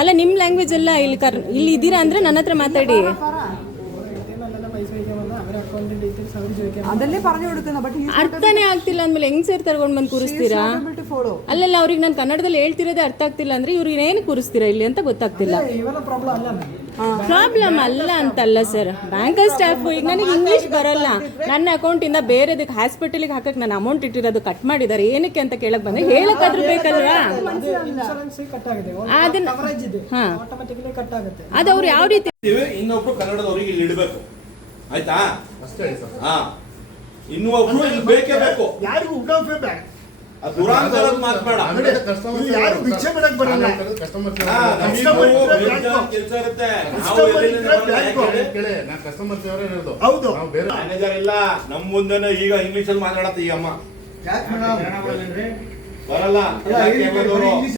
ಅಲ್ಲ ನಿಮ್ಮ ಲ್ಯಾಂಗ್ವೇಜ್ ಎಲ್ಲ ಇಲ್ಲಿ ಇದ್ದೀರಾ ಅಂದ್ರೆ ನನ್ನ ಹತ್ರ ಮಾತಾಡಿ. ಅದಲ್ಲೇ പറഞ്ഞു കൊടുക്കുന്ന ಬಟ್ ಅರ್ಥನೇ ಆಗ್ತಿಲ್ಲ ಅಂದ್ಮೇಲೆ ಹೆಂಗ್ ಸರ್ ತಗೊಂಡ್ ಬಂದು ಕೂರಿಸ್ತೀರಾ? ಅಲ್ಲಲ್ಲ ಅವ್ರಿಗೆ ನಾನು ಕನ್ನಡದಲ್ಲಿ ಹೇಳ್ತಿರೋದೇ ಅರ್ಥ ಆಗ್ತಿಲ್ಲ ಅಂದ್ರೆ ಇವ್ರಿಗೆ ಏನು ಕೂರಿಸ್ತೀರಾ ಇಲ್ಲಿ ಅಂತ ಗೊತ್ತಾಗ್ತಿಲ್ಲ. ಪ್ರಾಬ್ಲಮ್ ಅಲ್ಲ ಅಂತಲ್ಲ ಸರ್, ಬ್ಯಾಂಕರ್ ಸ್ಟಾಫ್ ಈಗ ನನಗೆ ಇಂಗ್ಲಿಷ್ ಬರಲ್ಲ, ನನ್ನ ಅಕೌಂಟ್ ಇಂದ ಬೇರೆದಕ್ಕೆ ಹಾಸ್ಪಿಟಲ್ಗೆ ಹಾಕಕ್ ನಾನು ಅಮೌಂಟ್ ಇಟ್ಟಿರೋದು ಕಟ್ ಮಾಡಿದ್ದಾರೆ, ಏನಕ್ಕೆ ಅಂತ ಕೇಳಕ್ ಬಂದ್ರೆ ಹೇಳಕ್ಕಾದ್ರೂ ಬೇಕಲ್ವಾ? ಅದನ್ನ ಅದು ಅವ್ರು ಯಾವ ರೀತಿ ಇನ್ನೊಬ್ರು ಕನ್ನಡದವ್ರಿಗೆ ಇಲ್ಲಿ ಇಡಬೇಕು, ಆಯ್ತಾ? ಇನ್ನು ಒಬ್ರು ಇಲ್ಲಿ ಬೇಕೇ ಬೇಕು. ಯಾರಿಗೂ ದುರಾಂತರದ ಮಾತಾಡ ಯಾರು ಭಿಕ್ಷೆ ಬಿಡಕ್ ಬರಲ್ಲ. ಕೆಲಸ ಇರುತ್ತೆ. ಹೌದು, ಮ್ಯಾನೇಜರ್ ಇಲ್ಲ ನಮ್ಮ ಮುಂದೆನೆ ಈಗ ಇಂಗ್ಲಿಷ್ ಅಲ್ಲಿ ಮಾತಾಡತ್ತೆ ಈ ಅಮ್ಮ. ಬರಲ್ಲ